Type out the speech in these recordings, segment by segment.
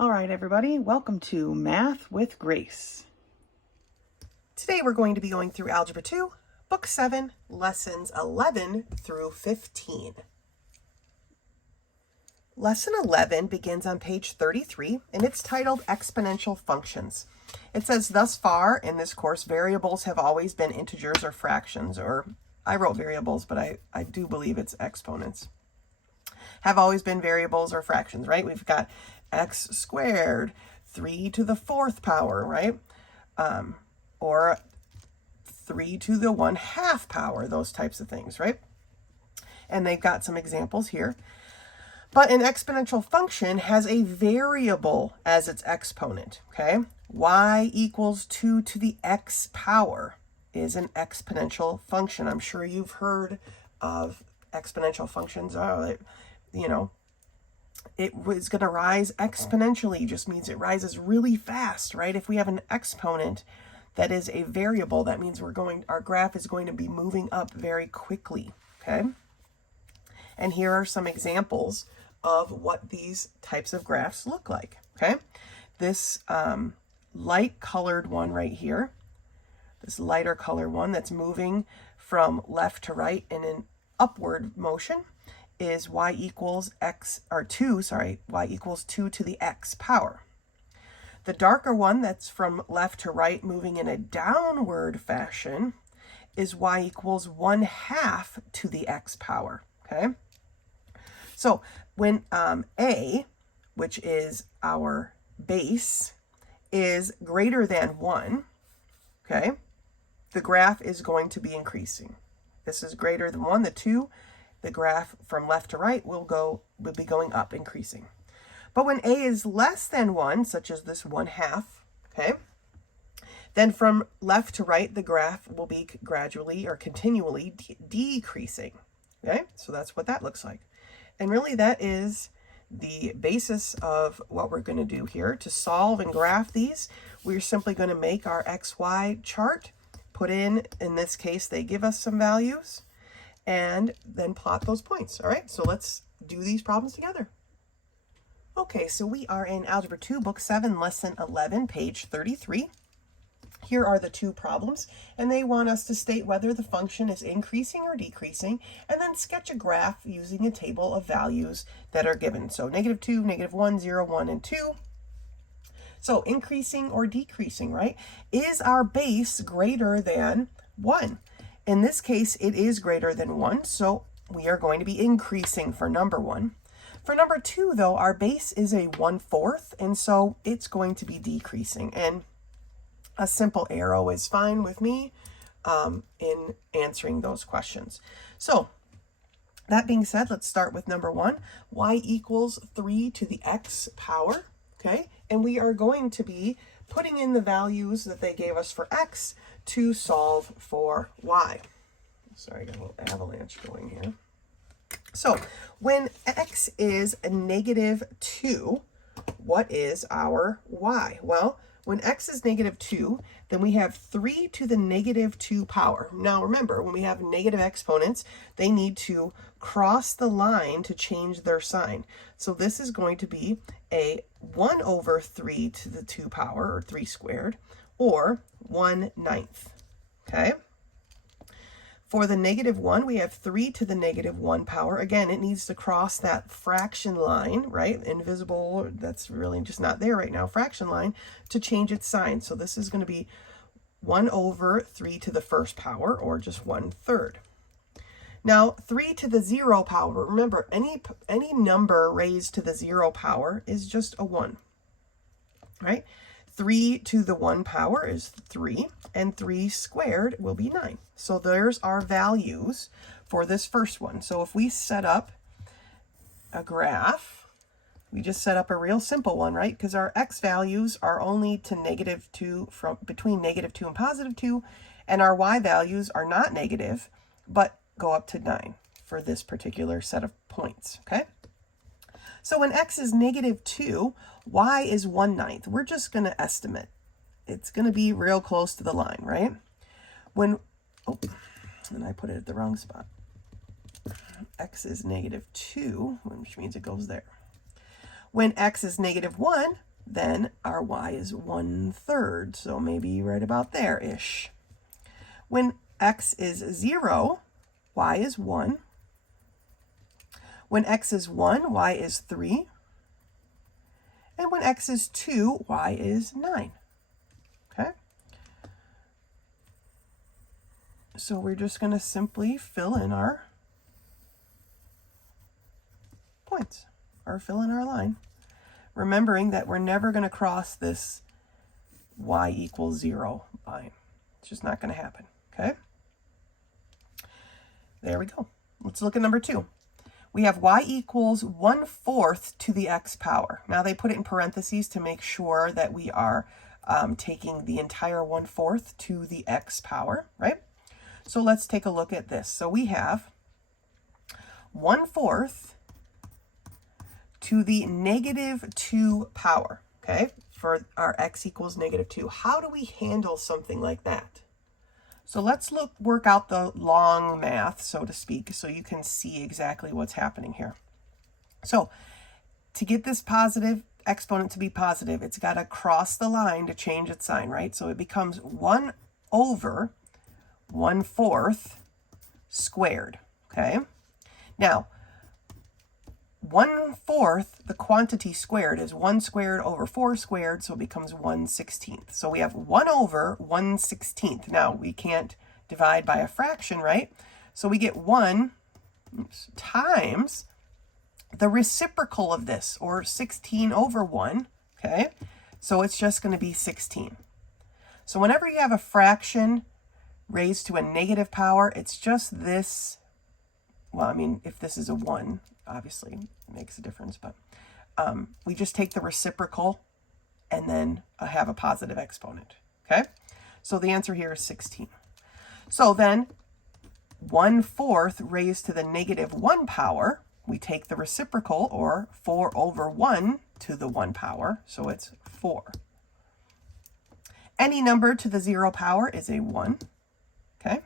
All right, everybody, welcome to Math with Grace. Today we're going to be going through Algebra 2, Book 7, Lessons 11 through 15. Lesson 11 begins on page 33, and it's titled Exponential Functions. It says, thus far in this course, variables have always been integers or fractions, or I wrote variables, but I do believe it's exponents. Have always been variables or fractions, right? We've got x squared, 3 to the 4th power, right? Or 3 to the 1/2 power, those types of things, right? And they've got some examples here. But an exponential function has a variable as its exponent, okay? Y equals 2 to the x power is an exponential function. I'm sure you've heard of exponential functions. It was going to rise exponentially, just means it rises really fast, right? If we have an exponent that is a variable, that means our graph is going to be moving up very quickly, okay? And here are some examples of what these types of graphs look like, okay? This light colored one right here, this lighter color one that's moving from left to right in an upward motion, is y equals 2 to the x power. The darker one that's from left to right moving in a downward fashion is y equals 1/2 to the x power, okay? So when a, which is our base, is greater than 1, okay, the graph is going to be increasing. This is greater than 1, the 2, the graph from left to right will be going up, increasing. But when a is less than 1, such as this 1/2, okay, then from left to right, the graph will be gradually or continually decreasing, okay? So that's what that looks like. And really that is the basis of what we're going to do here. To solve and graph these, we're simply going to make our XY chart, put in this case, they give us some values, and then plot those points. All right, so let's do these problems together. Okay, so we are in Algebra 2, Book 7, Lesson 11, page 33. Here are the two problems, and they want us to state whether the function is increasing or decreasing, and then sketch a graph using a table of values that are given. So -2, -1, 0, 1, and 2. So increasing or decreasing, right? Is our base greater than 1? In this case, it is greater than 1, so we are going to be increasing for number 1. For number 2, though, our base is a 1/4, and so it's going to be decreasing. And a simple arrow is fine with me in answering those questions. So that being said, let's start with number 1. Y equals 3 to the x power, okay? And we are going to be putting in the values that they gave us for x to solve for y. Sorry, I got a little avalanche going here. So when x is a -2, what is our y? Well, when x is -2, then we have 3 to the -2 power. Now remember, when we have negative exponents, they need to cross the line to change their sign. So this is going to be a 1/3 to the 2 power, or 3 squared, or 1/9, okay? For the -1, we have 3 to the -1 power. Again, it needs to cross that fraction line, right? Invisible, that's really just not there right now, fraction line, to change its sign. So this is going to be 1/3 to the 1st power, or just 1/3. Now, 3 to the 0 power, remember, any number raised to the 0 power is just a 1, right? 3 to the 1 power is 3, and 3 squared will be 9. So there's our values for this first one. So if we set up a graph, we just set up a real simple one, right? Because our x values are only to -2, from between -2 and +2, and our y values are not negative, but go up to 9 for this particular set of points, okay? So when x is -2, y is 1/9. We're just going to estimate. It's going to be real close to the line, right? And I put it at the wrong spot. X is -2, which means it goes there. When x is -1, then our y is 1/3. So maybe right about there-ish. When x is 0, y is 1. When x is 1, y is 3. And when x is 2, y is 9. Okay? So we're just going to simply fill in our points, or fill in our line, remembering that we're never going to cross this y equals 0 line. It's just not going to happen. Okay? There we go. Let's look at number 2. We have y equals 1/4 to the x power. Now they put it in parentheses to make sure that we are taking the entire 1/4 to the x power, right? So let's take a look at this. So we have 1/4 to the -2 power, okay, for our x equals -2. How do we handle something like that? So let's work out the long math, so to speak, so you can see exactly what's happening here. So to get this positive exponent to be positive, it's got to cross the line to change its sign, right? So it becomes 1/1/4 squared, okay? Now, 1/4, the quantity squared, is 1 squared over 4 squared, so it becomes 1/16. So we have 1/1/16. Now, we can't divide by a fraction, right? So we get 1 times the reciprocal of this, or 16/1, okay? So it's just going to be 16. So whenever you have a fraction raised to a negative power, it's just this. Well, I mean, if this is a 1, obviously it makes a difference, but we just take the reciprocal and then have a positive exponent, okay? So the answer here is 16. So then 1/4 raised to the -1 power, we take the reciprocal, or 4/1 to the 1 power, so it's 4. Any number to the 0 power is a 1, okay?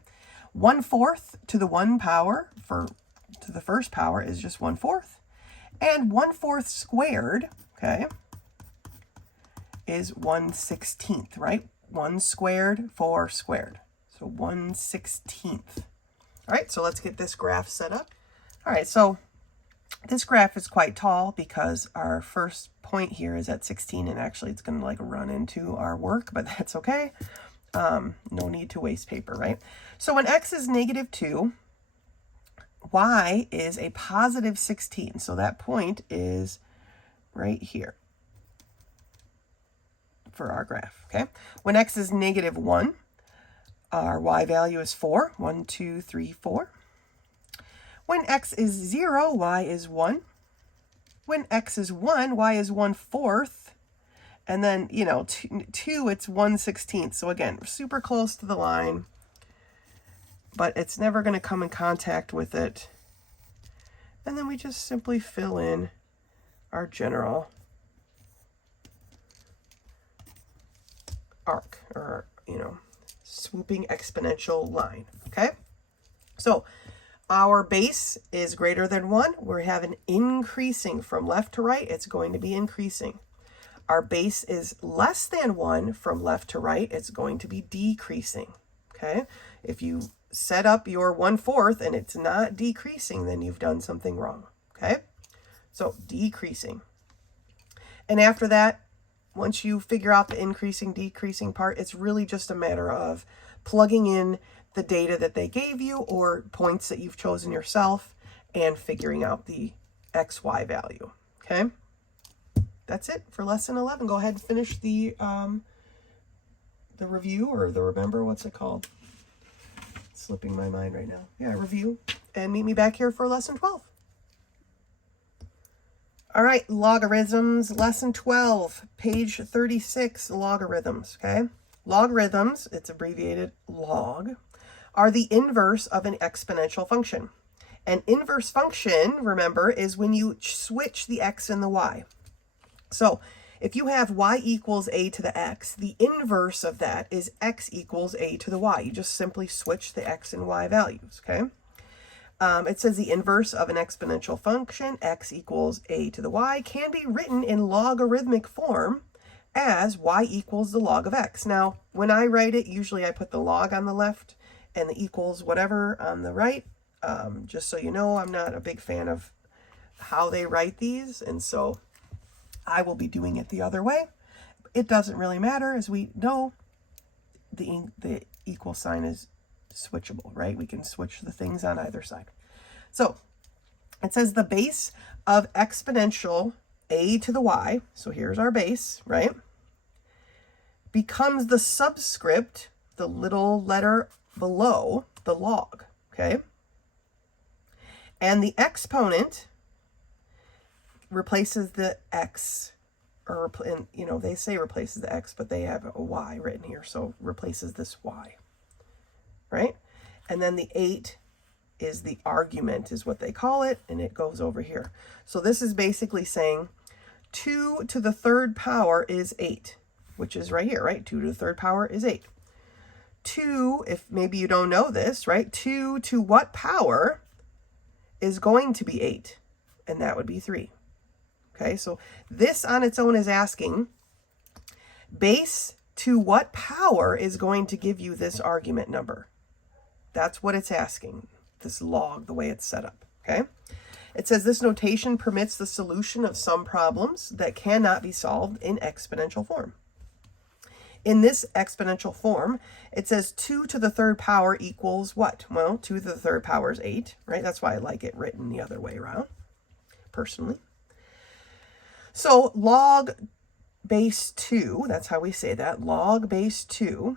1/4 to the 1 power to the first power is just 1/4. And 1/4 squared, okay, is 1/16, right? 1 squared, 4 squared. So 1/16. All right, so let's get this graph set up. All right, so this graph is quite tall because our first point here is at 16, and actually it's going to like run into our work, but that's okay. No need to waste paper, right? So when x is -2, y is a positive 16. So that point is right here for our graph, okay? When x is -1, our y value is 4. 1, 2, 3, 4. When x is 0, y is 1. When x is 1, y is 1/4. And then, you know, 2, it's 1/16. So again, we're super close to the line, but it's never going to come in contact with it. And then we just simply fill in our general arc, or, you know, swooping exponential line, okay? So our base is greater than 1. We have an increasing from left to right. It's going to be increasing. Our base is less than 1 from left to right. It's going to be decreasing, okay? If you set up your 1/4 and it's not decreasing, then you've done something wrong, okay? So decreasing. And after that, once you figure out the increasing, decreasing part, it's really just a matter of plugging in the data that they gave you or points that you've chosen yourself and figuring out the XY value, okay? That's it for lesson 11. Go ahead and finish the review, or the remember, what's it called? It's slipping my mind right now. Yeah, review, and meet me back here for lesson 12. All right, logarithms, lesson 12, page 36, logarithms, okay? Logarithms, it's abbreviated log, are the inverse of an exponential function. An inverse function, remember, is when you switch the x and the y. So if you have y equals a to the x, the inverse of that is x equals a to the y. You just simply switch the x and y values, okay? It says the inverse of an exponential function, x equals a to the y, can be written in logarithmic form as y equals the log of x. Now, when I write it, usually I put the log on the left and the equals whatever on the right. Just so you know, I'm not a big fan of how they write these, and so I will be doing it the other way. It doesn't really matter, as we know, the equal sign is switchable, right? We can switch the things on either side. So it says the base of exponential a to the y, so here's our base, right, becomes the subscript, the little letter below the log, okay? And the exponent replaces the x, or, you know, they say replaces the x, but they have a y written here, so replaces this y, right? And then the 8 is the argument, is what they call it, and it goes over here. So this is basically saying 2 to the third power is 8, which is right here, right? 2 to the third power is 8. 2, if maybe you don't know this, right? 2 to what power is going to be 8? And that would be 3. Okay, so this on its own is asking, base to what power is going to give you this argument number? That's what it's asking, this log, the way it's set up, okay? It says this notation permits the solution of some problems that cannot be solved in exponential form. In this exponential form, it says 2 to the third power equals what? Well, 2 to the third power is 8, right? That's why I like it written the other way around, personally. So log base 2, that's how we say that, log base 2,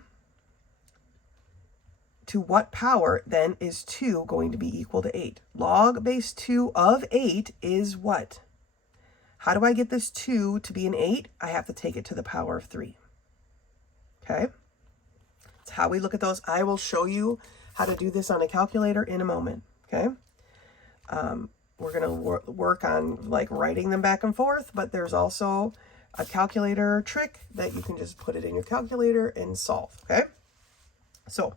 to what power then is 2 going to be equal to 8? Log base 2 of 8 is what? How do I get this 2 to be an 8? I have to take it to the power of 3. Okay? That's how we look at those. I will show you how to do this on a calculator in a moment. Okay? We're going to work on like writing them back and forth, but there's also a calculator trick that you can just put it in your calculator and solve. Okay? So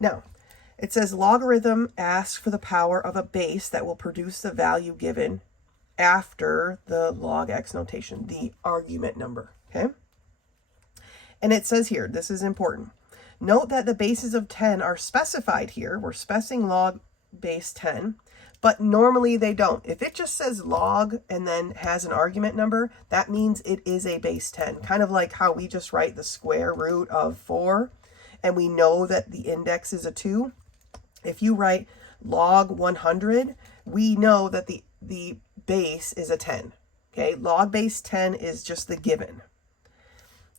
now, it says logarithm asks for the power of a base that will produce the value given after the log x notation, the argument number, okay? And it says here, this is important. Note that the bases of 10 are specified here. We're specing log base 10, but normally they don't. If it just says log and then has an argument number, that means it is a base 10, kind of like how we just write the square root of 4. And we know that the index is a 2. If you write log 100, we know that the base is a 10. Okay, log base 10 is just the given.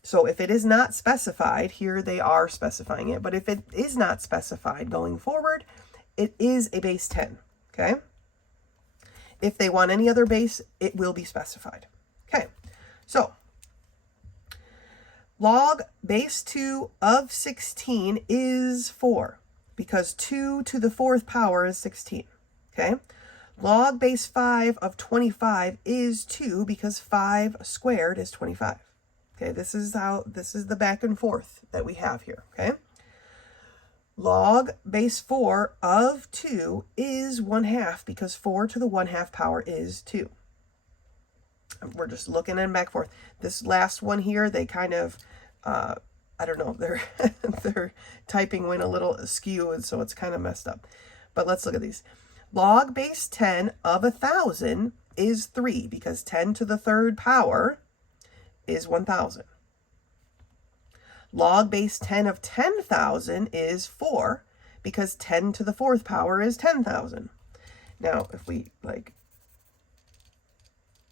So if it is not specified, here they are specifying it, but if it is not specified going forward, it is a base 10. Okay, if they want any other base, it will be specified. Okay, so log base 2 of 16 is 4, because 2 to the fourth power is 16, okay? Log base 5 of 25 is 2, because 5 squared is 25. Okay, this is the back and forth that we have here, okay? Log base 4 of 2 is 1/2, because 4 to the 1/2 power is 2. We're just looking and back and forth. This last one here, they kind of, I don't know, their typing went a little askew, and so it's kind of messed up. But let's look at these. Log base 10 of 1,000 is 3, because 10 to the third power is 1,000. Log base 10 of 10,000 is 4, because 10 to the fourth power is 10,000. Now, if we, like,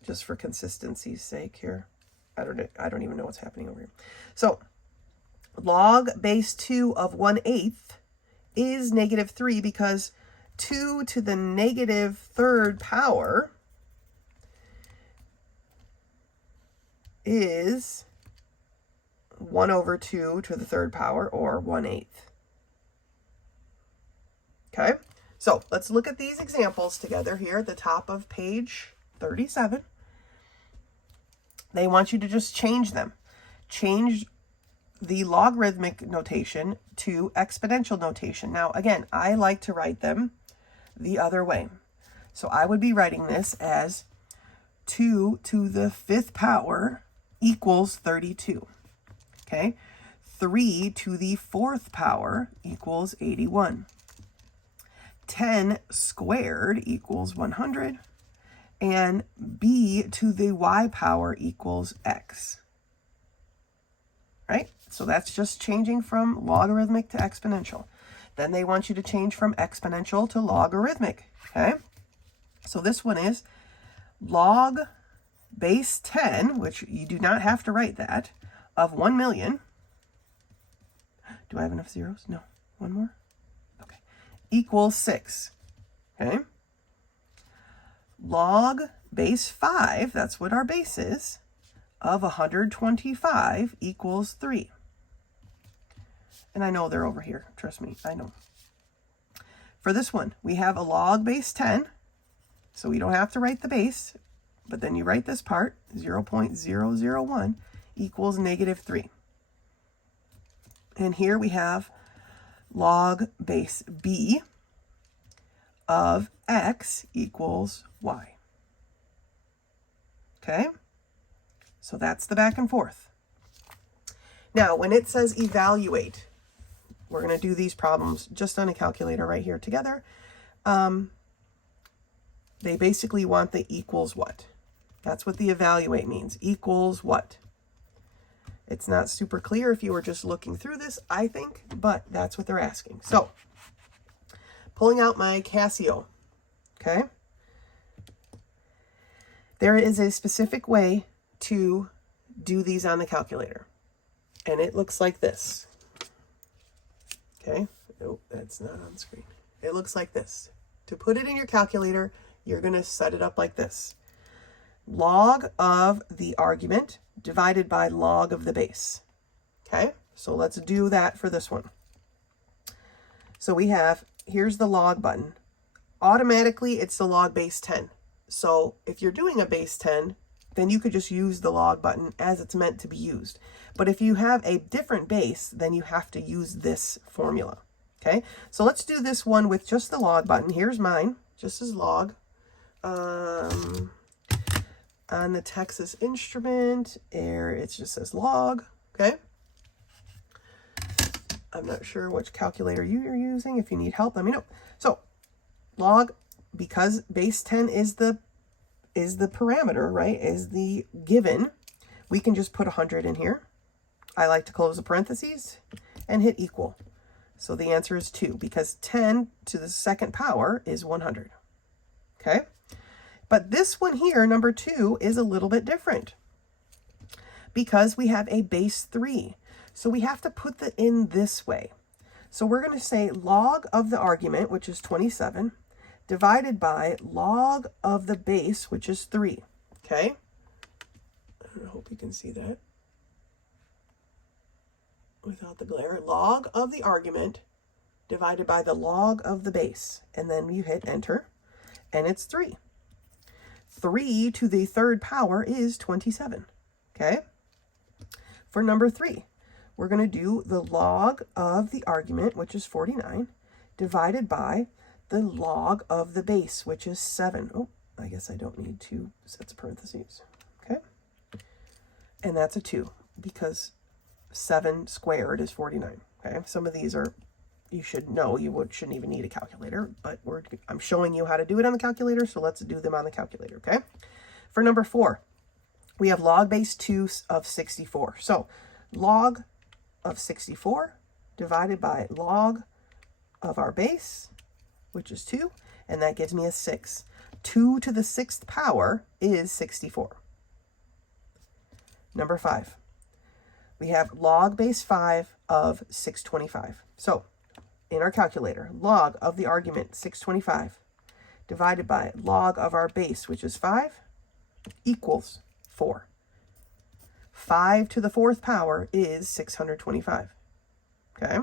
just for consistency's sake here, I don't even know what's happening over here. So, log base 2 of 1/8 is -3, because 2 to the negative third power is 1/2 to the third power, or 1/8. Okay, so let's look at these examples together here at the top of page 37. They want you to just change them. Change the logarithmic notation to exponential notation. Now, again, I like to write them the other way. So I would be writing this as 2 to the 5th power equals 32. Okay? 3 to the 4th power equals 81. 10 squared equals 100. And b to the y power equals x. Right? So that's just changing from logarithmic to exponential. Then they want you to change from exponential to logarithmic. Okay? So this one is log base 10, which you do not have to write that, of 1 million. Do I have enough zeros? No. One more? Okay. Equals 6. Okay? Log base 5, that's what our base is, of 125 equals 3. And I know they're over here. Trust me, I know. For this one, we have a log base 10, so we don't have to write the base, but then you write this part, 0.001 equals -3. And here we have log base b of x equals y. Okay? So that's the back and forth. Now, when it says evaluate, we're going to do these problems just on a calculator right here together. They basically want the equals what? That's what the evaluate means. Equals what? It's not super clear if you were just looking through this, I think, but that's what they're asking. So, pulling out my Casio, okay? There is a specific way to do these on the calculator, and it looks like this. Okay? Oh, that's not on screen. It looks like this. To put it in your calculator, you're going to set it up like this. Log of the argument divided by log of the base. Okay? So let's do that for this one. So we have, here's the log button. Automatically, it's the log base 10. So if you're doing a base 10, then you could just use the log button as it's meant to be used. But if you have a different base, then you have to use this formula. Okay? So let's do this one with just the log button. Here's mine, just as log. On the Texas Instrument, it just says log. Okay? I'm not sure which calculator you're using. If you need help, let me know. So log, because base 10 is the parameter, right, is the given, we can just put 100 in here. I like to close the parentheses and hit equal. So the answer is 2, because 10 to the 2nd power is 100. Okay? But this one here, number 2, is a little bit different because we have a base 3. So we have to put it in this way. So we're going to say log of the argument, which is 27, divided by log of the base, which is 3. Okay? I hope you can see that without the glare. Log of the argument divided by the log of the base. And then you hit enter, and it's 3. 3 to the 3rd power is 27. Okay? For number 3, we're going to do the log of the argument, which is 49, divided by the log of the base, which is 7. Oh, I guess I don't need 2 sets of parentheses. Okay? And that's a 2, because 7 squared is 49. Okay? Some of these are, you should know, shouldn't even need a calculator, but I'm showing you how to do it on the calculator, so let's do them on the calculator, okay? For number 4, we have log base 2 of 64. So log of 64 divided by log of our base, which is 2, and that gives me a 6. 2 to the 6th power is 64. Number 5, we have log base 5 of 625. So in our calculator, log of the argument, 625, divided by log of our base, which is 5, equals 4. 5 to the 4th power is 625. Okay?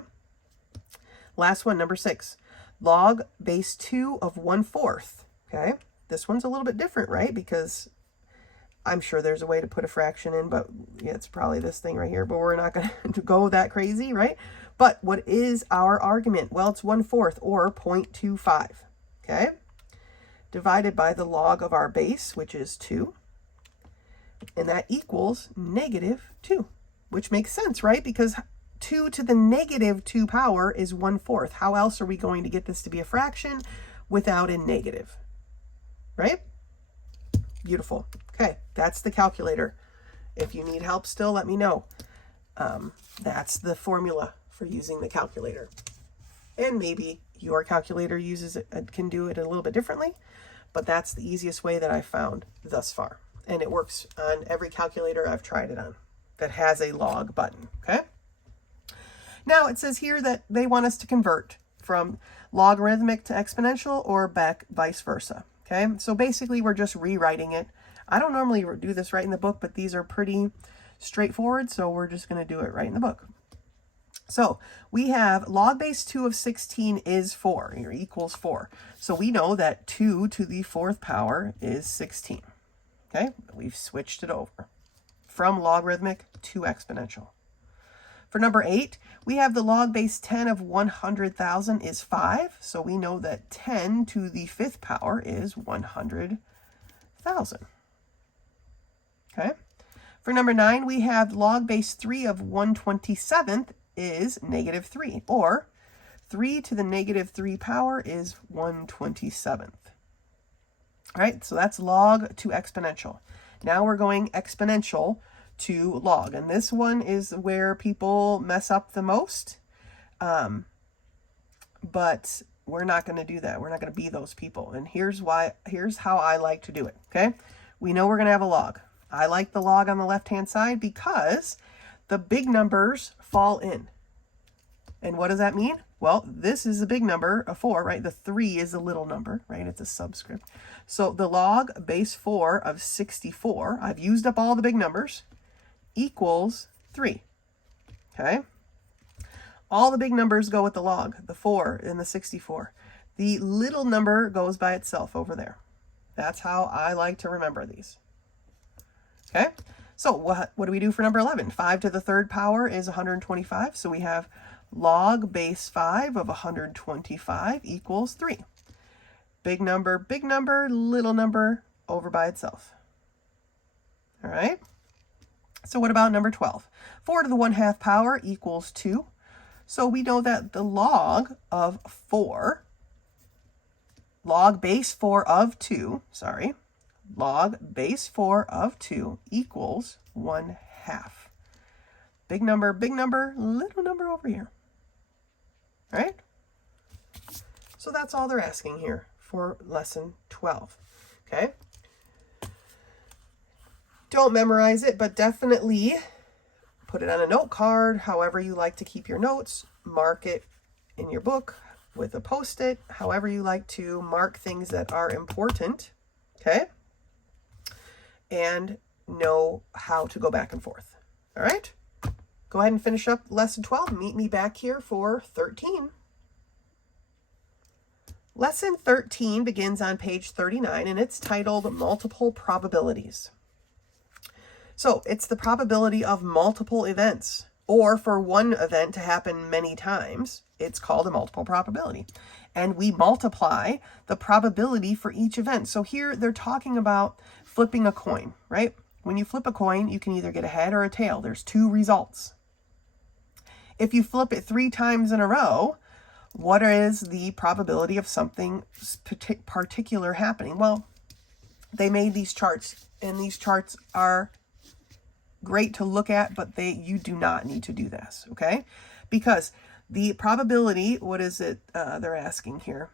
Last one, number 6. Log base 2 of 1/4. Okay? This one's a little bit different, right? Because I'm sure there's a way to put a fraction in, but yeah, it's probably this thing right here, but we're not going to go that crazy, right? But what is our argument? Well, it's 1/4 or 0.25. Okay? Divided by the log of our base, which is 2. And that equals -2, which makes sense, right? Because 2 to the -2 power is 1/4. How else are we going to get this to be a fraction without a negative, right? Beautiful. Okay, that's the calculator. If you need help still, let me know. That's the formula for using the calculator. And maybe your calculator can do it a little bit differently, but that's the easiest way that I've found thus far. And it works on every calculator I've tried it on that has a log button, okay? Now it says here that they want us to convert from logarithmic to exponential or back vice versa, okay? So basically we're just rewriting it. I don't normally do this right in the book, but these are pretty straightforward, so we're just going to do it right in the book. So we have log base 2 of 16 is 4, or equals 4. So we know that 2 to the 4th power is 16. Okay, we've switched it over from logarithmic to exponential. For number 8, we have the log base 10 of 100,000 is 5. So we know that 10 to the 5th power is 100,000. Okay. For number 9, we have log base 3 of 1/27 is -3, or 3 to the -3 power is 1/27. All right, so that's log to exponential. Now we're going exponential to log, and this one is where people mess up the most, but we're not going to do that. We're not going to be those people, and here's how I like to do it, okay? We know we're going to have a log. I like the log on the left-hand side because the big numbers fall in. And what does that mean? Well, this is a big number, a 4, right? The 3 is a little number, right? It's a subscript. So the log base 4 of 64, I've used up all the big numbers, equals 3, okay? All the big numbers go with the log, the 4 and the 64. The little number goes by itself over there. That's how I like to remember these. Okay, so what do we do for number 11? 5 to the 3rd power is 125. So we have log base 5 of 125 equals 3. Big number, little number over by itself. All right. So what about number 12? 4 to the 1/2 power equals 2. So we know that the log of 4, log base 4 of 2, log base 4 of 2 equals 1/2. Big number, little number over here. All right? So that's all they're asking here for lesson 12. Okay? Don't memorize it, but definitely put it on a note card, however you like to keep your notes. Mark it in your book with a Post-it, however you like to mark things that are important. Okay? And know how to go back and forth. All right? Go ahead and finish up lesson 12. Meet me back here for 13. Lesson 13 begins on page 39, and it's titled Multiple Probabilities. So it's the probability of multiple events, or for one event to happen many times. It's called a multiple probability. And we multiply the probability for each event. So here they're talking about flipping a coin, right? When you flip a coin, you can either get a head or a tail. There's 2 results. If you flip it 3 times in a row, what is the probability of something particular happening? Well, they made these charts, and these charts are great to look at, but you do not need to do this, okay? Because the probability, what is it they're asking here?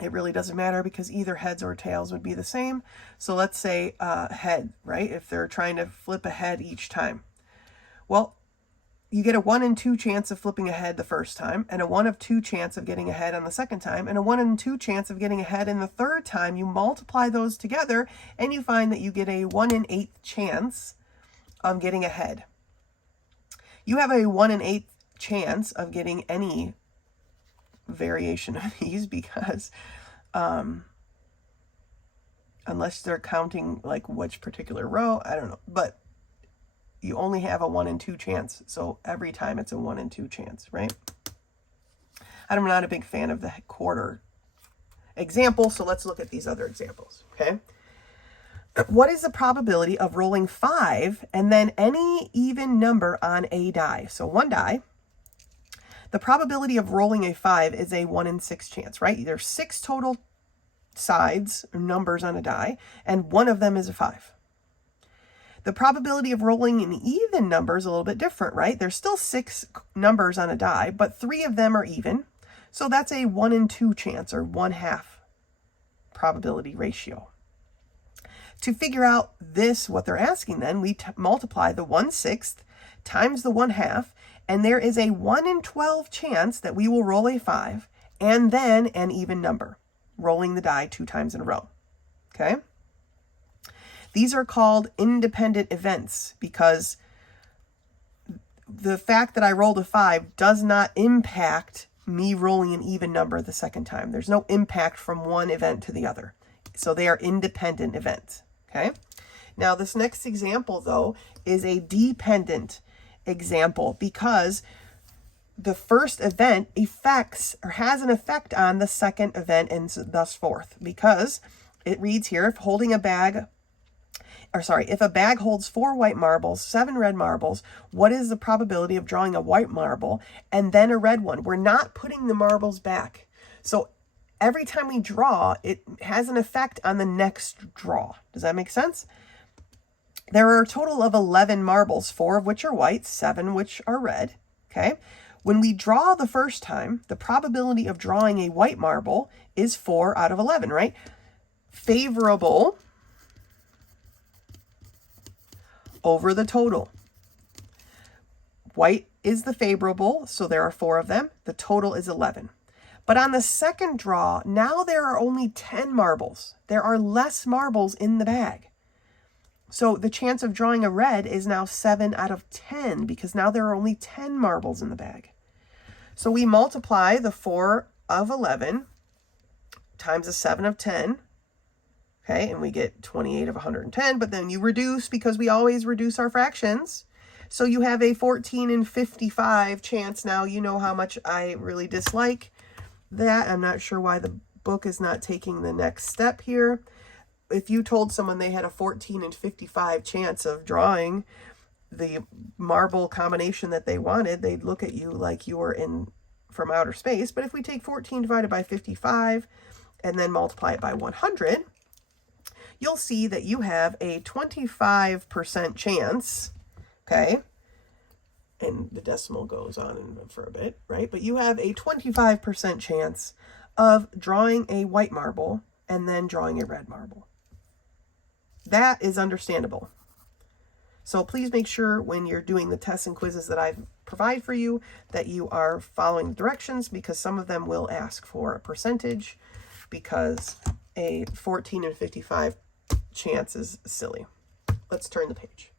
It really doesn't matter because either heads or tails would be the same. So let's say head, right? If they're trying to flip a head each time. Well, you get a 1 in 2 chance of flipping a head the first time, and a 1 of 2 chance of getting a head on the second time, and a 1 in 2 chance of getting a head in the third time. You multiply those together, and you find that you get a 1 in 8 chance of getting a head. You have a 1 in 8 chance of getting any variation of these because unless they're counting like which particular row, I don't know, but you only have a 1 in 2 chance. So every time it's a 1 in 2 chance, right? I'm not a big fan of the quarter example, so let's look at these other examples, okay? What is the probability of rolling 5 and then any even number on a die? So one die. The probability of rolling a 5 is a 1 in 6 chance, right? There's 6 total sides or numbers on a die, and one of them is a 5. The probability of rolling an even number is a little bit different, right? There's still 6 numbers on a die, but 3 of them are even. So that's a 1 in 2 chance, or 1/2 probability ratio. To figure out this, what they're asking then, we multiply the 1/6 times the 1/2, and there is a 1 in 12 chance that we will roll a 5 and then an even number, rolling the die 2 times in a row. Okay? These are called independent events because the fact that I rolled a 5 does not impact me rolling an even number the second time. There's no impact from one event to the other. So they are independent events. Okay? Now this next example, though, is a dependent example because the first event affects or has an effect on the second event and thus forth, because it reads here, if a bag holds 4 white marbles, 7 red marbles, what is the probability of drawing a white marble and then a red one? We're not putting the marbles back. So every time we draw, it has an effect on the next draw. Does that make sense? There are a total of 11 marbles, 4 of which are white, 7 which are red. Okay. When we draw the first time, the probability of drawing a white marble is 4 out of 11, right? Favorable over the total. White is the favorable, so there are 4 of them. The total is 11. But on the second draw, now there are only 10 marbles. There are less marbles in the bag. So the chance of drawing a red is now 7 out of 10 because now there are only 10 marbles in the bag. So we multiply the 4 of 11 times the 7 of 10. Okay, and we get 28 of 110, but then you reduce because we always reduce our fractions. So you have a 14 in 55 chance. Now you know how much I really dislike that. I'm not sure why the book is not taking the next step here. If you told someone they had a 14 in 55 chance of drawing the marble combination that they wanted, they'd look at you like you were from outer space. But if we take 14 divided by 55 and then multiply it by 100, you'll see that you have a 25% chance, okay? And the decimal goes on for a bit, right? But you have a 25% chance of drawing a white marble and then drawing a red marble. That is understandable. So please make sure when you're doing the tests and quizzes that I provide for you that you are following the directions, because some of them will ask for a percentage because a 14 in 55 chance is silly. Let's turn the page.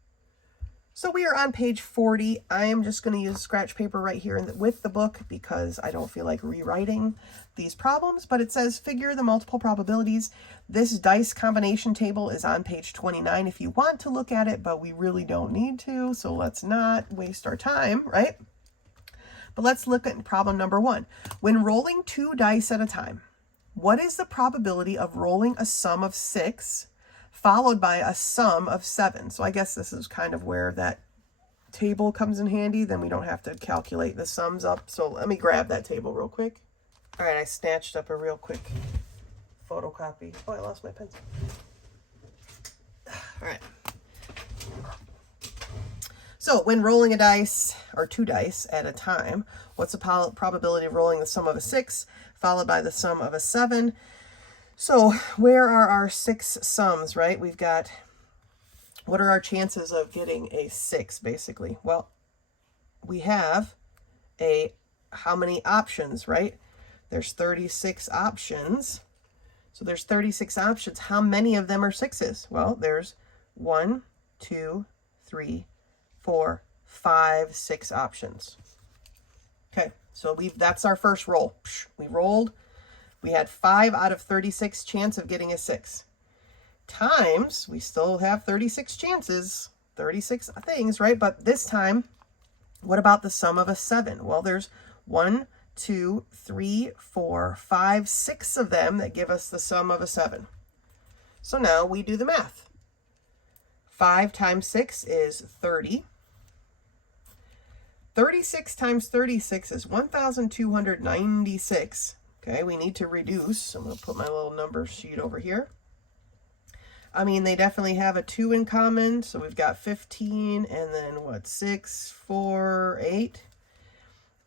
So we are on page 40. I am just going to use scratch paper right here with the book because I don't feel like rewriting these problems, but it says figure the multiple probabilities. This dice combination table is on page 29 if you want to look at it, but we really don't need to, so let's not waste our time, right? But let's look at problem number 1. When rolling 2 dice at a time, what is the probability of rolling a sum of 6 followed by a sum of 7? So I guess this is kind of where that table comes in handy. Then we don't have to calculate the sums up. So let me grab that table real quick. All right, I snatched up a real quick photocopy. Oh, I lost my pencil. All right. So when rolling a dice, or 2 dice at a time, what's the probability of rolling the sum of a 6 followed by the sum of a 7? So where are our 6 sums, right? We've got, what are our chances of getting a 6, basically? Well, we have how many options, right? There's 36 options. So there's 36 options. How many of them are 6s? Well, there's 1, 2, 3, 4, 5, 6 options. Okay, so that's our first roll. We rolled. We had 5 out of 36 chance of getting a 6. Times, we still have 36 chances, 36 things, right? But this time, what about the sum of a 7? Well, there's 1, 2, 3, 4, 5, 6 of them that give us the sum of a 7. So now we do the math. 5 times 6 is 30. 36 times 36 is 1,296. Okay, we need to reduce. I'm going to put my little number sheet over here. I mean, they definitely have a 2 in common. So we've got 15 and then what, 6, 4, 8.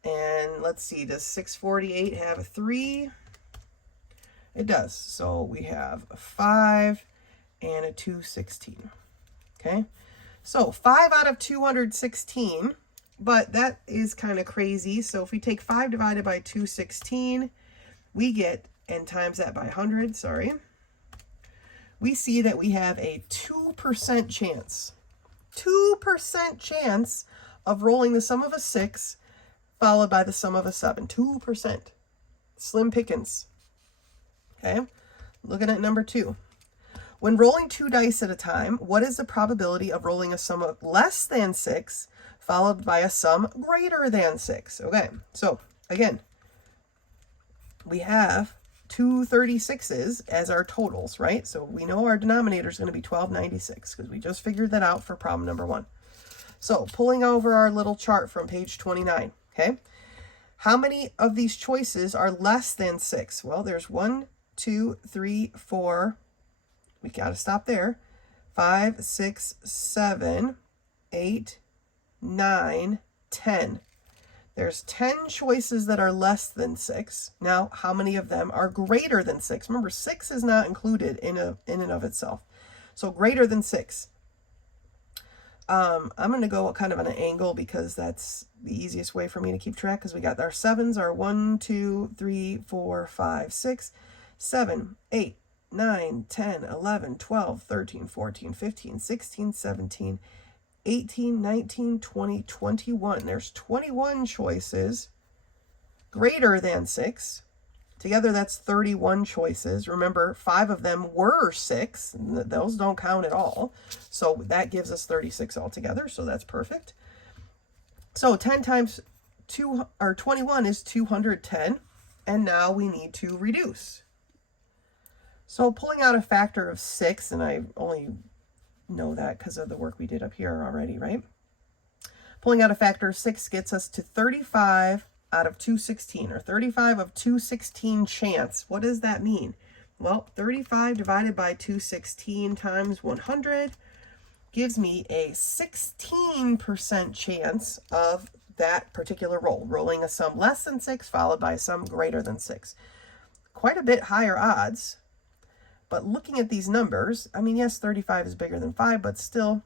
And let's see, does 648 have a 3? It does. So we have a 5 and a 216. Okay, so 5 out of 216, but that is kind of crazy. So if we take 5 divided by 216, we get, and times that by 100, sorry, we see that we have a 2% chance. 2% chance of rolling the sum of a 6 followed by the sum of a 7. 2%. Slim pickings. Okay, looking at number 2. When rolling 2 dice at a time, what is the probability of rolling a sum of less than 6 followed by a sum greater than 6? Okay, so again, we have 2 36s as our totals, right? So we know our denominator is going to be 1296 because we just figured that out for problem number 1. So pulling over our little chart from page 29, okay? How many of these choices are less than 6? Well, there's 1, 2, 3, 4. We got to stop there. 5, 6, 7, 8, 9, 10. There's 10 choices that are less than 6. Now, how many of them are greater than 6? Remember, 6 is not included in and of itself. So greater than 6. I'm going to go kind of on an angle because that's the easiest way for me to keep track, because we got our 7s are 1, 2, 3, 4, 5, 6, 7, 8, 9, 10, 11, 12, 13, 14, 15, 16, 17, 18, 19, 20, 21. There's 21 choices greater than 6. Together, that's 31 choices. Remember, 5 of them were 6. Those don't count at all. So that gives us 36 altogether. So that's perfect. So 10 times 2, or 21 is 210. And now we need to reduce. So pulling out a factor of 6, and I only know that because of the work we did up here already, right? Pulling out a factor of 6 gets us to 35 out of 216, or 35 of 216 chance. What does that mean? Well, 35 divided by 216 times 100 gives me a 16% chance of that particular roll, rolling a sum less than 6 followed by a sum greater than 6. Quite a bit higher odds. But looking at these numbers, I mean, yes, 35 is bigger than 5, but still,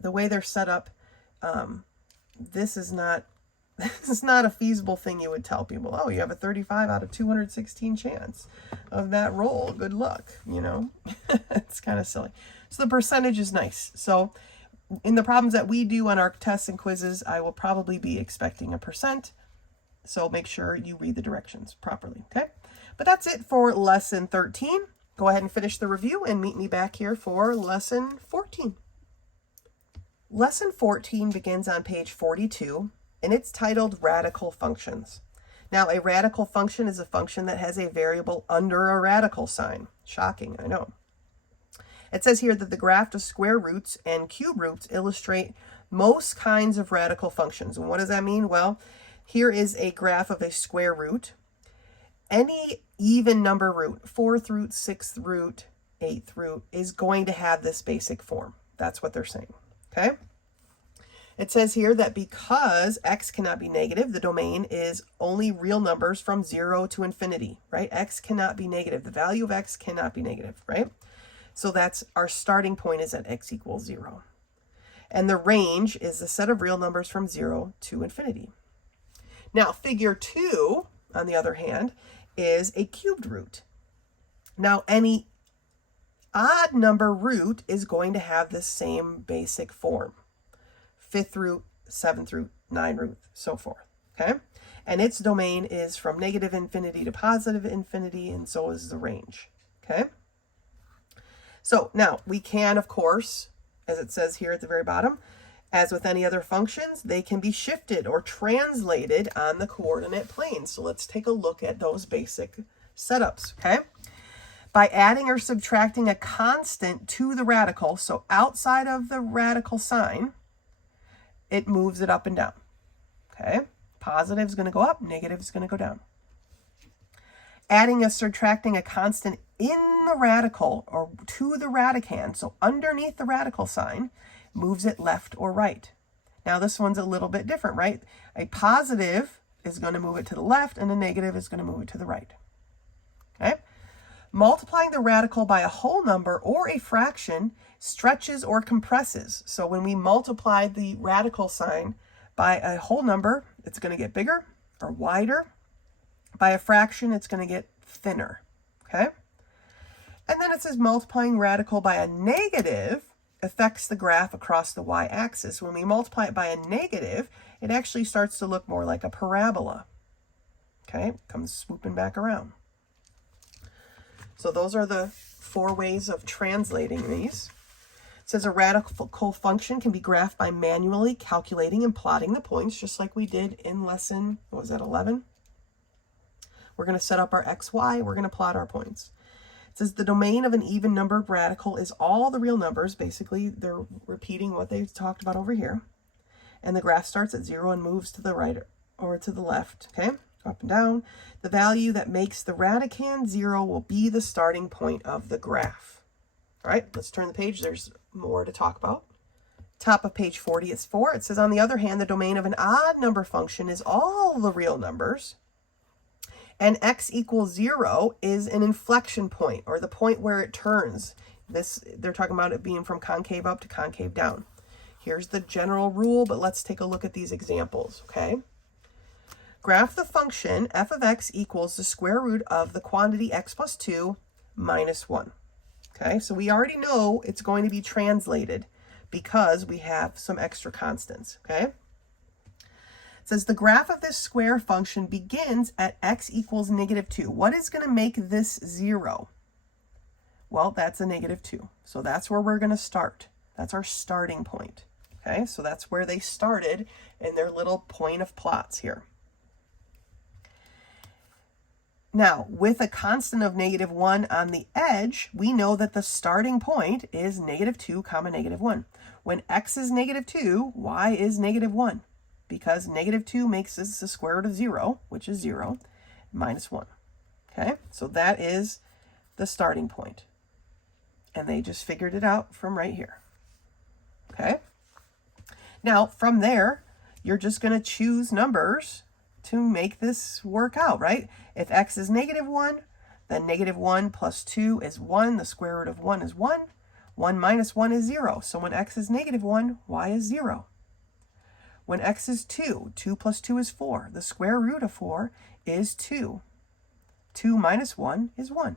the way they're set up, this is not a feasible thing you would tell people. Oh, you have a 35 out of 216 chance of that roll. Good luck, you know. It's kind of silly. So the percentage is nice. So in the problems that we do on our tests and quizzes, I will probably be expecting a percent. So make sure you read the directions properly, okay? But that's it for lesson 13. Go ahead and finish the review and meet me back here for lesson 14. Lesson 14 begins on page 42, and it's titled Radical Functions. Now, a radical function is a function that has a variable under a radical sign. Shocking, I know. It says here that the graph of square roots and cube roots illustrate most kinds of radical functions. And what does that mean? Well, here is a graph of a square root. Any even number root, 4th root, 6th root, 8th root, is going to have this basic form. That's what they're saying, okay? It says here that because x cannot be negative, the domain is only real numbers from 0 to infinity, right? X cannot be negative. The value of x cannot be negative, right? So that's our starting point is at x equals 0. And the range is the set of real numbers from 0 to infinity. Now, figure 2, on the other hand, is a cubed root. Now, any odd number root is going to have the same basic form. 5th root, 7th root, 9th root, so forth, okay? And its domain is from negative infinity to positive infinity, and so is the range, okay? So now, we can, of course, as it says here at the very bottom, as with any other functions, they can be shifted or translated on the coordinate plane. So let's take a look at those basic setups, okay? by adding or subtracting a constant to the radical, so outside of the radical sign, it moves it up and down. Okay? Positive is going to go up, negative is going to go down. Adding or subtracting a constant in the radical or to the radicand, so underneath the radical sign, moves it left or right. Now this one's a little bit different, right? A positive is going to move it to the left and a negative is going to move it to the right. Okay? Multiplying the radical by a whole number or a fraction stretches or compresses. So when we multiply the radical sign by a whole number, it's going to get bigger or wider. By a fraction, it's going to get thinner. Okay? And then it says multiplying radical by a negative affects the graph across the y-axis. When we multiply it by a negative, it actually starts to look more like a parabola. Okay? Comes swooping back around. So those are the 4 ways of translating these. It says a radical function can be graphed by manually calculating and plotting the points, just like we did in lesson, what was that, 11? We're going to set up our x, y. We're going to plot our points. It says the domain of an even numbered radical is all the real numbers. Basically, they're repeating what they talked about over here. And the graph starts at 0 and moves to the right or to the left. Okay? Up and down. The value that makes the radicand 0 will be the starting point of the graph. All right, let's turn the page. There's more to talk about. Top of page 40 is 4. It says, on the other hand, the domain of an odd number function is all the real numbers. And x equals 0 is an inflection point, or the point where it turns. They're talking about it being from concave up to concave down. Here's the general rule, but let's take a look at these examples, okay? Graph the function f of x equals the square root of the quantity x plus 2 minus 1. Okay, so we already know it's going to be translated because we have some extra constants, okay? It says the graph of this square function begins at x equals negative 2. What is going to make this 0? Well, that's a negative 2. So that's where we're going to start. That's our starting point. Okay, so that's where they started in their little point of plots here. Now, with a constant of negative 1 on the edge, we know that the starting point is negative 2 comma negative 1. When x is negative 2, y is negative 1. Because negative 2 makes this the square root of 0, which is 0, minus 1. Okay, so that is the starting point. And they just figured it out from right here. Okay, now from there, you're just going to choose numbers to make this work out, right? If x is negative 1, then negative 1 plus 2 is 1. The square root of 1 is 1. 1 minus 1 is 0. So when x is negative 1, y is 0. When x is 2, 2 plus 2 is 4. The square root of 4 is 2. 2 minus 1 is 1.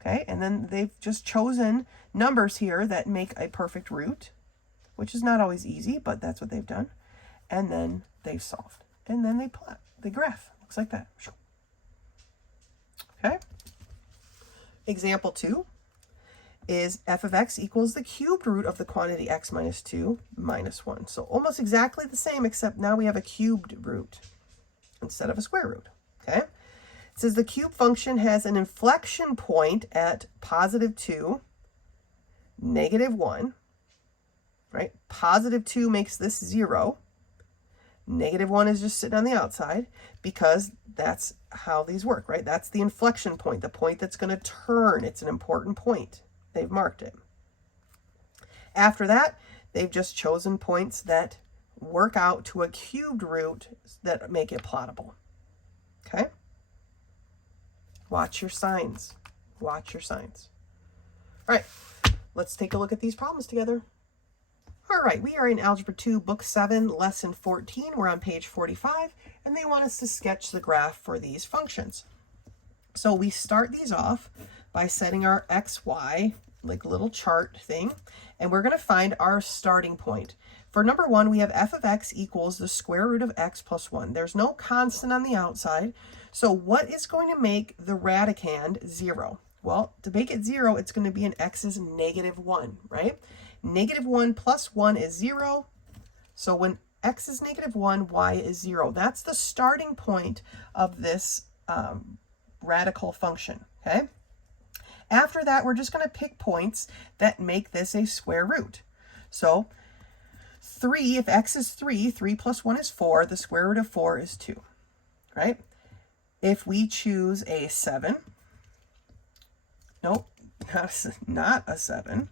Okay, and then they've just chosen numbers here that make a perfect root, which is not always easy, but that's what they've done. And then they've solved. And then they plot, they graph. Looks like that. Okay. Example 2 is f of x equals the cubed root of the quantity x minus 2 minus 1. So almost exactly the same, except now we have a cubed root instead of a square root. Okay. It says the cube function has an inflection point at positive 2, negative 1. Right? Positive 2 makes this 0. Negative 1 is just sitting on the outside because that's how these work, right? That's the inflection point, the point that's going to turn. It's an important point. They've marked it. After that, they've just chosen points that work out to a cubed root that make it plottable. Okay? Watch your signs. Watch your signs. All right, let's take a look at these problems together. All right, we are in Algebra 2, Book 7, Lesson 14. We're on page 45, and they want us to sketch the graph for these functions. So we start these off by setting our x, y, like little chart thing, and we're going to find our starting point. For number 1, we have f of x equals the square root of x plus 1. There's no constant on the outside, so what is going to make the radicand 0? Well, to make it 0, it's going to be an x's negative 1, right? Negative 1 plus 1 is 0. So when x is negative 1, y is 0. That's the starting point of this radical function, okay? After that, we're just going to pick points that make this a square root. So 3, if x is 3, 3 plus 1 is 4, the square root of 4 is 2, right? If we choose a 7, nope, not a 7.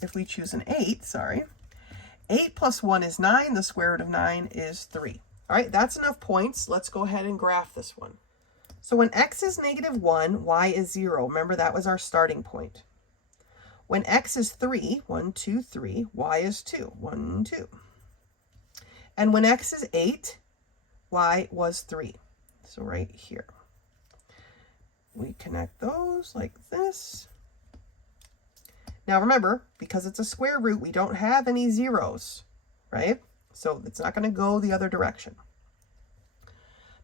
If we choose an 8, sorry, 8 plus 1 is 9, the square root of 9 is 3. All right, that's enough points. Let's go ahead and graph this one. So when x is -1, y is 0. Remember, that was our starting point. When x is 3, 1, 2, 3, y is 2, 1, 2. And when x is 8, y was 3. So right here. We connect those like this. Now remember, because it's a square root, we don't have any zeros, right? So it's not going to go the other direction.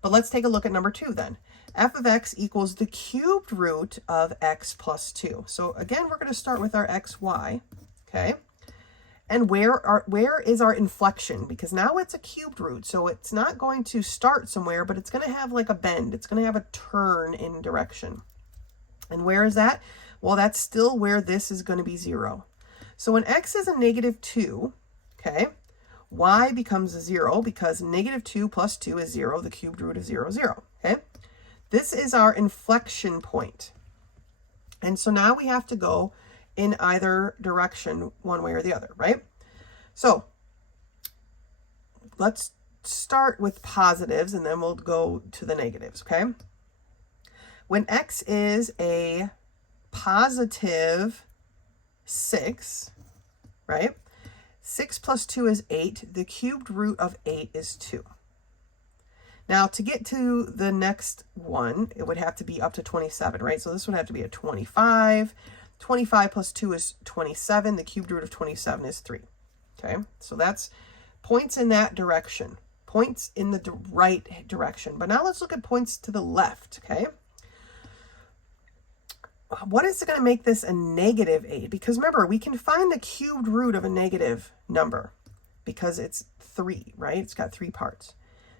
But let's take a look at number 2 then. F of x equals the cubed root of x plus 2. So again, we're going to start with our xy, okay? And where is our inflection? Because now it's a cubed root, so it's not going to start somewhere, but it's going to have like a bend. It's going to have a turn in direction. And where is that? Well, that's still where this is going to be 0. So when x is a -2, okay, y becomes a 0 because -2 plus 2 is 0. The cubed root of 0, 0. Okay, this is our inflection point. And so now we have to go in either direction, one way or the other, right? So let's start with positives and then we'll go to the negatives, okay? When x is a positive 6, right? 6 plus 2 is 8. The cubed root of 8 is 2. Now, to get to the next one, it would have to be up to 27, right? So this would have to be a 25. 25 plus 2 is 27. The cubed root of 27 is 3. Okay, so that's points in that direction. Points in the right direction. But now let's look at points to the left, okay? What is going to make this a -8? Because remember, we can find the cubed root of a negative number because it's 3, right? It's got 3 parts.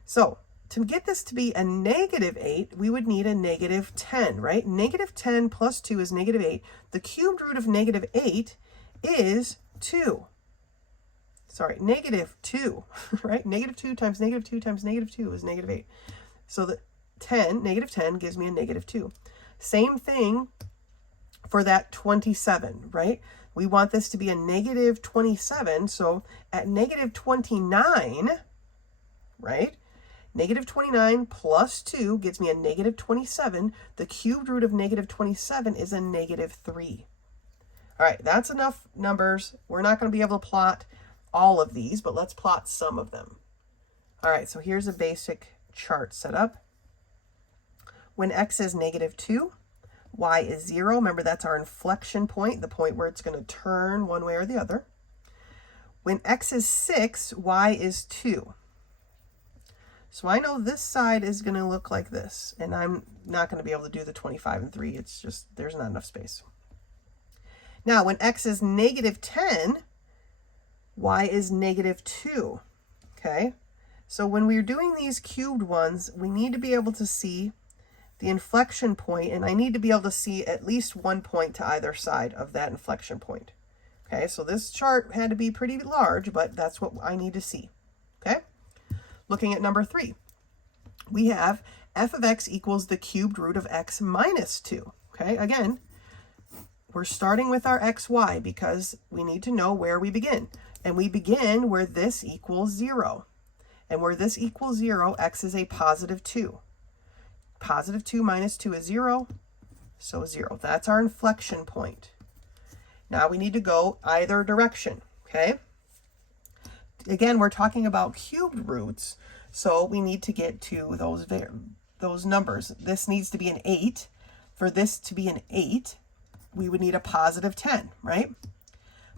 So to get this to be a -8, we would need a -10, right? -10 plus 2 is -8. The cubed root of -8 is 2. Sorry, -2, right? -2 times -2 times -2 is -8. So the -10 gives me a -2. Same thing for that 27, right? We want this to be a -27. So at -29, right? -29 plus 2 gives me a -27. The cubed root of -27 is a -3. All right, that's enough numbers. We're not going to be able to plot all of these, but let's plot some of them. All right, so here's a basic chart set up. When x is -2, y is 0. Remember, that's our inflection point, the point where it's going to turn one way or the other. When x is 6, y is 2. So I know this side is going to look like this, and I'm not going to be able to do the 25 and 3. It's just, there's not enough space. Now, when x is -10, y is -2, okay? So when we're doing these cubed ones, we need to be able to see the inflection point, and I need to be able to see at least one point to either side of that inflection point. Okay, so this chart had to be pretty large, but that's what I need to see. Okay, looking at number 3, we have f of x equals the cubed root of x minus 2. Okay, again, we're starting with our xy because we need to know where we begin. And we begin where this equals 0. And where this equals 0, x is a +2. +2 minus 2 is 0, so 0. That's our inflection point. Now we need to go either direction, okay? Again, we're talking about cubed roots, so we need to get to those numbers. This needs to be an 8. For this to be an 8, we would need a +10, right?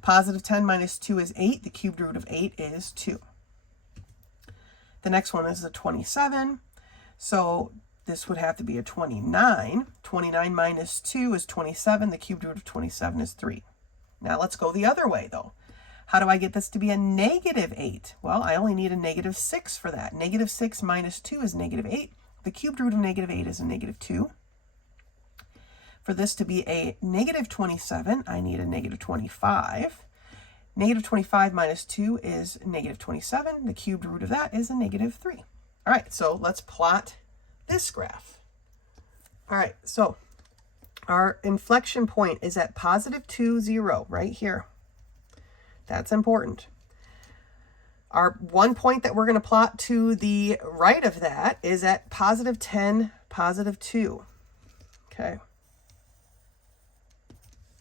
+10 minus 2 is 8. The cubed root of 8 is 2. The next one is the 27. So this would have to be a 29. 29 minus 2 is 27. The cubed root of 27 is 3. Now let's go the other way, though. How do I get this to be a -8? Well, I only need a -6 for that. -6 minus 2 is -8. The cubed root of -8 is a -2. For this to be a negative 27, I need a negative 25. Negative 25 minus 2 is negative 27. The cubed root of that is a negative 3. All right, so let's plot this graph. All right, so our inflection point is at positive 2, 0, right here. That's important. Our one point that we're going to plot to the right of that is at positive 10, positive 2. Okay.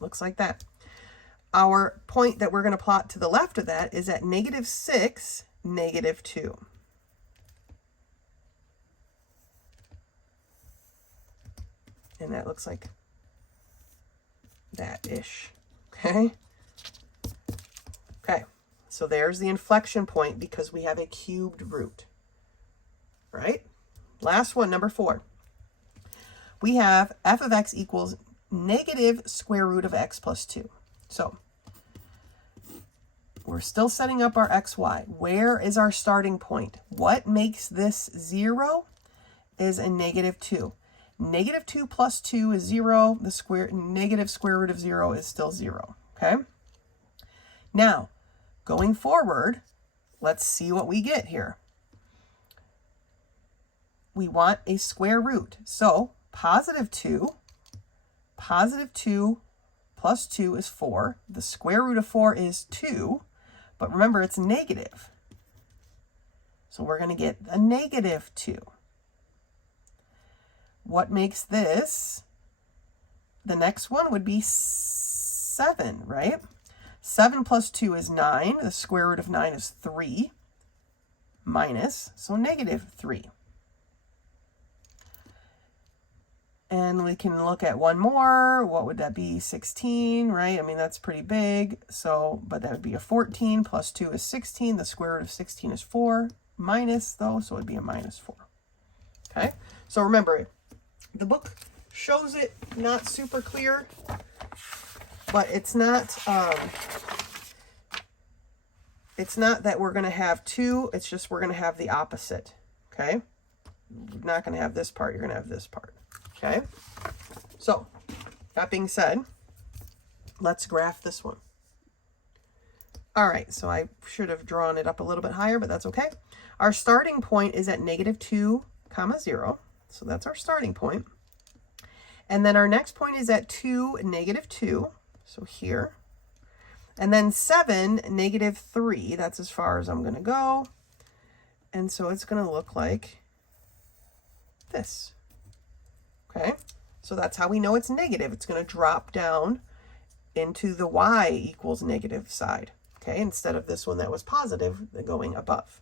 Looks like that. Our point that we're going to plot to the left of that is at negative 6, negative 2. And that looks like that-ish. Okay? Okay. So there's the inflection point because we have a cubed root. Right? Last one, number 4. We have f of x equals negative square root of x plus 2. So we're still setting up our xy. Where is our starting point? What makes this 0 is a negative 2. Negative 2 plus 2 is 0. The negative square root of 0 is still 0. Okay? Now, going forward, let's see what we get here. We want a square root. So positive 2 plus 2 is 4. The square root of 4 is 2. But remember, it's negative. So we're going to get a negative 2. What makes this? The next one would be 7, right? 7 plus 2 is 9. The square root of 9 is 3. Minus, so negative 3. And we can look at one more. What would that be? 16, right? I mean, that's pretty big. So, but that would be a 14 plus 2 is 16. The square root of 16 is 4. Minus, though, so it would be a minus 4. Okay? So remember, the book shows it not super clear, but it's not that we're going to have 2. It's just we're going to have the opposite. Okay? You're not going to have this part. You're going to have this part. Okay, so that being said, let's graph this one. All right, so I should have drawn it up a little bit higher, but that's okay. Our starting point is at negative 2, 0. So that's our starting point. And then our next point is at 2, negative 2. So here. And then 7, negative 3. That's as far as I'm going to go. And so it's going to look like this. Okay, so that's how we know it's negative. It's going to drop down into the y equals negative side. Okay, instead of this one that was positive, going above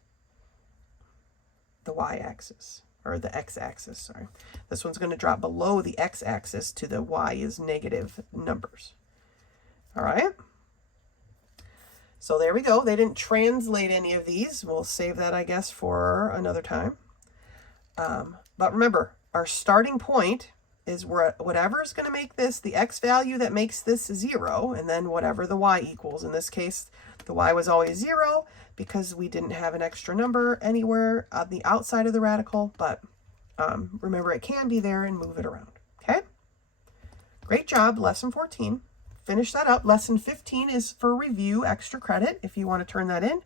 the y-axis, or the x-axis, sorry. This one's going to drop below the x-axis to the y is negative numbers. All right. So there we go. They didn't translate any of these. We'll save that, I guess, for another time. But remember, our starting point is whatever is going to make this the x value that makes this 0, and then whatever the y equals. In this case, the y was always 0 because we didn't have an extra number anywhere on the outside of the radical, but remember, it can be there and move it around. Okay? Great job, lesson 14. Finish that up. Lesson 15 is for review, extra credit, if you want to turn that in.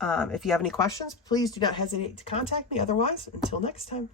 If you have any questions, please do not hesitate to contact me. Otherwise, until next time.